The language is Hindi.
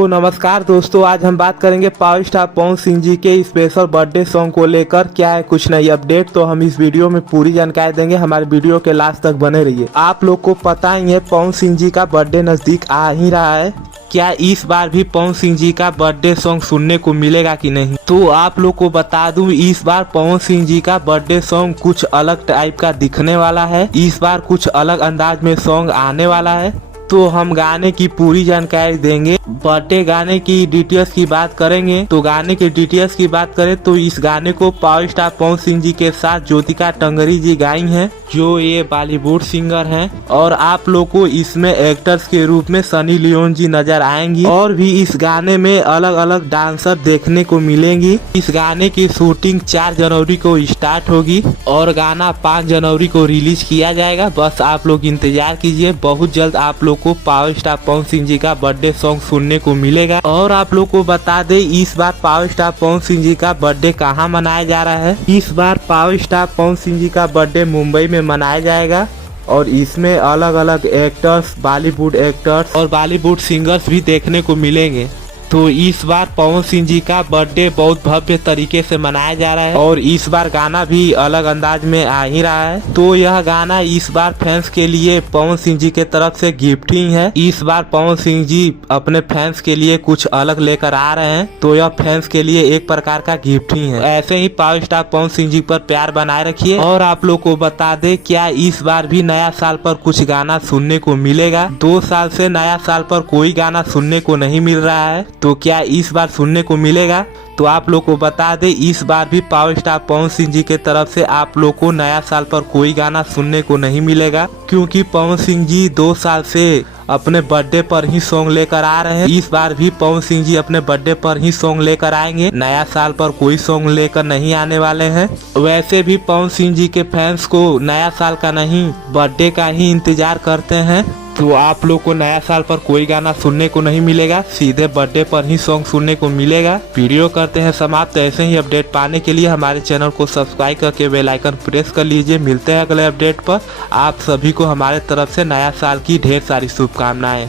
तो नमस्कार दोस्तों, आज हम बात करेंगे पावर स्टार पवन सिंह जी के स्पेशल बर्थडे सॉन्ग को लेकर क्या है कुछ नई अपडेट। तो हम इस वीडियो में पूरी जानकारी देंगे, हमारे वीडियो के लास्ट तक बने रहिए। आप लोग को पता ही है पवन सिंह जी का बर्थडे नजदीक आ ही रहा है। क्या इस बार भी पवन सिंह जी का बर्थडे सॉन्ग सुनने को मिलेगा कि नहीं? तो आप लोग को बता दूं, इस बार पवन सिंह जी का बर्थडे सॉन्ग कुछ अलग टाइप का दिखने वाला है। इस बार कुछ अलग अंदाज में सॉन्ग आने वाला है। तो हम गाने की पूरी जानकारी देंगे। बर्थडे गाने की डिटेल्स की बात करेंगे तो गाने के डिटेल्स की बात करें तो इस गाने को पावर स्टार पवन सिंह जी के साथ ज्योतिका टंगरी जी गाई हैं, जो ये बॉलीवुड सिंगर हैं। और आप लोग को इसमें एक्टर्स के रूप में सनी लियोन जी नजर आएंगी और भी इस गाने में अलग अलग डांसर देखने को मिलेंगी। इस गाने की शूटिंग 4 जनवरी को स्टार्ट होगी और गाना 5 जनवरी को रिलीज किया जाएगा। बस आप लोग इंतजार कीजिए, बहुत जल्द आप लोग को पावर स्टार पवन सिंह जी का बर्थडे सॉन्ग सुनने को मिलेगा। और आप लोग को बता दें, इस बार पावर स्टार पवन सिंह जी का बर्थडे कहाँ मनाया जा रहा है। इस बार पावर स्टार पवन सिंह जी का बर्थडे मुंबई में मनाया जाएगा और इसमें अलग अलग एक्टर्स, बॉलीवुड एक्टर्स और बॉलीवुड सिंगर्स भी देखने को मिलेंगे। तो इस बार पवन सिंह जी का बर्थडे बहुत भव्य तरीके से मनाया जा रहा है और इस बार गाना भी अलग अंदाज में आ ही रहा है। तो यह गाना इस बार फैंस के लिए पवन सिंह जी के तरफ से गिफ्टिंग है। इस बार पवन सिंह जी अपने फैंस के लिए कुछ अलग लेकर आ रहे हैं, तो यह फैंस के लिए एक प्रकार का गिफ्टिंग है। ऐसे ही पावर स्टार पवन सिंह जी पर प्यार बनाए रखिए। और आप लोग को बता दे, क्या इस बार भी नया साल पर कुछ गाना सुनने को मिलेगा? 2 साल से नया साल पर कोई गाना सुनने को नहीं मिल रहा है, तो क्या इस बार सुनने को मिलेगा? तो आप लोग को बता दें, इस बार भी पावर स्टार पवन सिंह जी के तरफ से आप लोग को नया साल पर कोई गाना सुनने को नहीं मिलेगा, क्योंकि पवन सिंह जी 2 साल से अपने बर्थडे पर ही सॉन्ग लेकर आ रहे हैं। इस बार भी पवन सिंह जी अपने बर्थडे पर ही सॉन्ग लेकर आएंगे, नया साल पर कोई सॉन्ग लेकर नहीं आने वाले हैं। वैसे भी पवन सिंह जी के फैंस को नया साल का नहीं, बर्थडे का ही इंतजार करते हैं। तो आप लोग को नया साल पर कोई गाना सुनने को नहीं मिलेगा, सीधे बर्थडे पर ही सॉन्ग सुनने को मिलेगा। वीडियो करते हैं समाप्त। ऐसे ही अपडेट पाने के लिए हमारे चैनल को सब्सक्राइब करके बेल आइकन प्रेस कर लीजिए। मिलते हैं अगले अपडेट पर। आप सभी को हमारे तरफ से नया साल की ढेर सारी शुभकामनाएं।